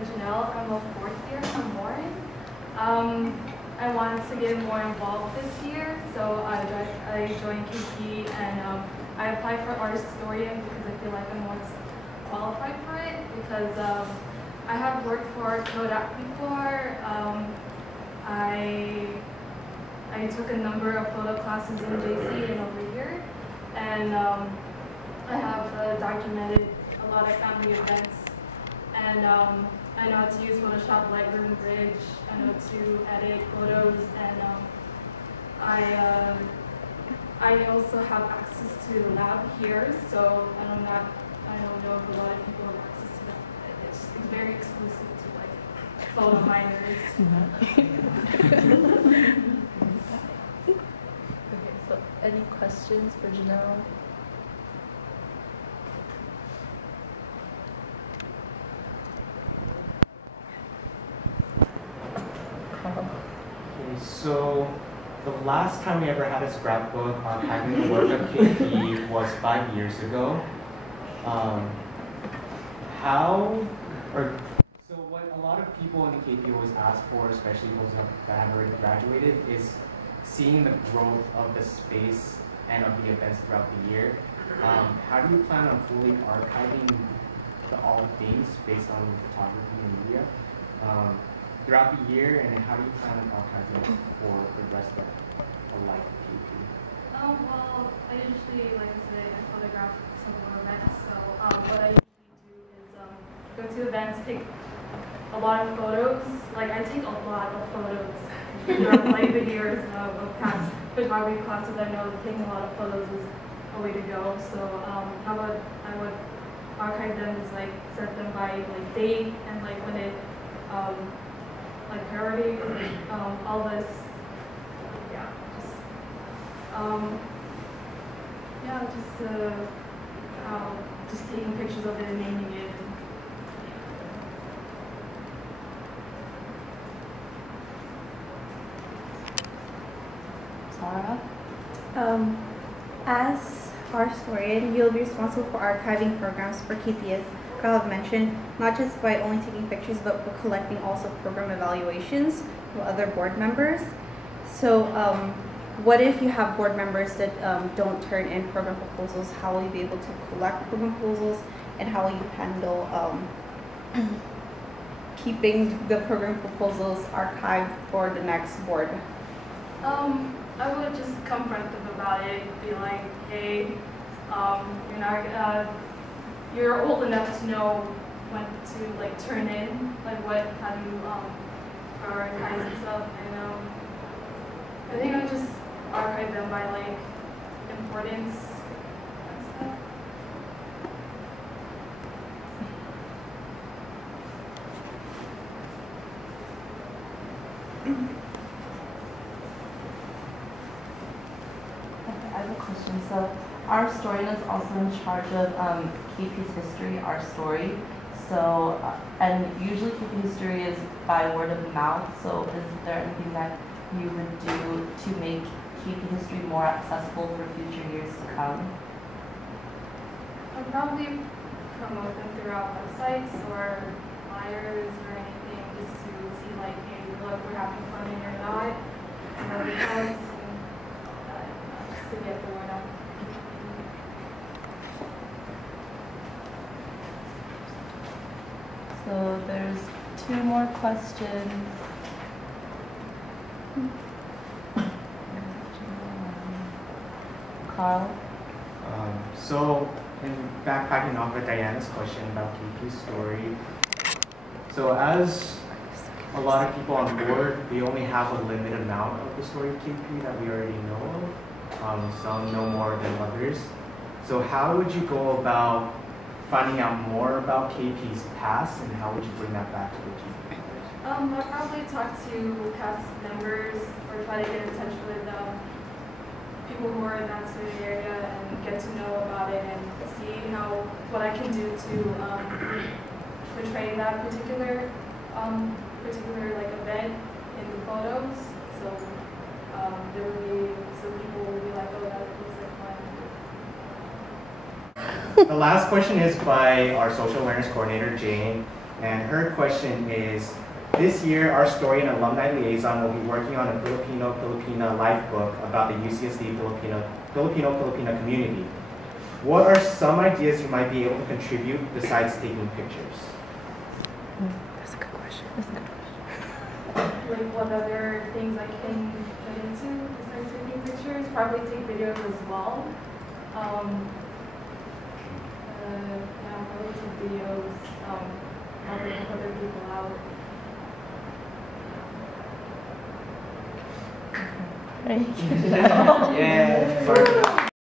Janelle. I'm a fourth year from Warren. I wanted to get more involved this year, so I joined KP and I applied for Ourstorian because I feel like I'm most qualified for it because I have worked for Kodak before. I took a number of photo classes in JC and over here, and I have documented a lot of family events, and I know how to use Photoshop, Lightroom, Bridge. I know to edit photos, and I also have access to the lab here, so I don't know if a lot of people have access to that. It's very exclusive to like photo miners. Okay, so any questions for Janelle? Okay, so the last time we ever had a scrapbook archiving the work of KP was 5 years ago. So what a lot of people in the KP always ask for, especially those that have already graduated, is seeing the growth of the space and of the events throughout the year. How do you plan on fully archiving all the things based on photography and media throughout the year, and how do you plan on archiving it for the rest of the life of KP? Well, I usually, like I said, I photograph some more events, so what I usually do is go to events, take a lot of photos. Like, I take a lot of photos throughout like the years of past photography classes. I know taking a lot of photos is a way to go, so how about I would archive them is like set them by like date and like when it like priority, all this, just taking pictures of it and naming it. Sarah? As Ourstorian, you'll be responsible for archiving programs for KP, as Kyle mentioned, not just by only taking pictures, but for collecting also program evaluations from other board members. So what if you have board members that don't turn in program proposals? How will you be able to collect program proposals, and how will you handle keeping the program proposals archived for the next board? I would just confront them about it, be like, hey, you're old enough to know when to like turn in, like how do you prioritize and stuff, and I think I would just archive them by like importance and stuff. I have a question. So Ourstorian is also in charge of KP's history, Our Story. So, and usually KP history is by word of mouth. So is there anything that you would do to make KP history more accessible for future years to come? I'd probably promote them throughout websites or flyers or anything, just to see like, hey, look, we're having fun and you're not, and other times, and just to get the word out. So there's 2 more questions. Carl? So, in backpacking off of Diana's question about KP's story, so as a lot of people on board, we only have a limited amount of the story of KP that we already know of. Some know more than others. So how would you go about finding out more about KP's past, and how would you bring that back to the KP? I'd probably talk to past members or try to get in touch with people who are in that sort of area and get to know about it and see what I can do to portray that particular like event in the photos. So there would be some people would be like, oh, that looks like fun. The last question is by our social awareness coordinator, Jane. And her question is, this year, our Ourstorian alumni liaison will be working on a Filipino-Filipina life book about the UCSD Filipino-Filipina community. What are some ideas you might be able to contribute besides taking pictures? That's a good question. Like what other things I can get into besides taking pictures? Probably take videos as well. Yeah, probably take videos, helping other people out. Thank you. Yeah. Sorry.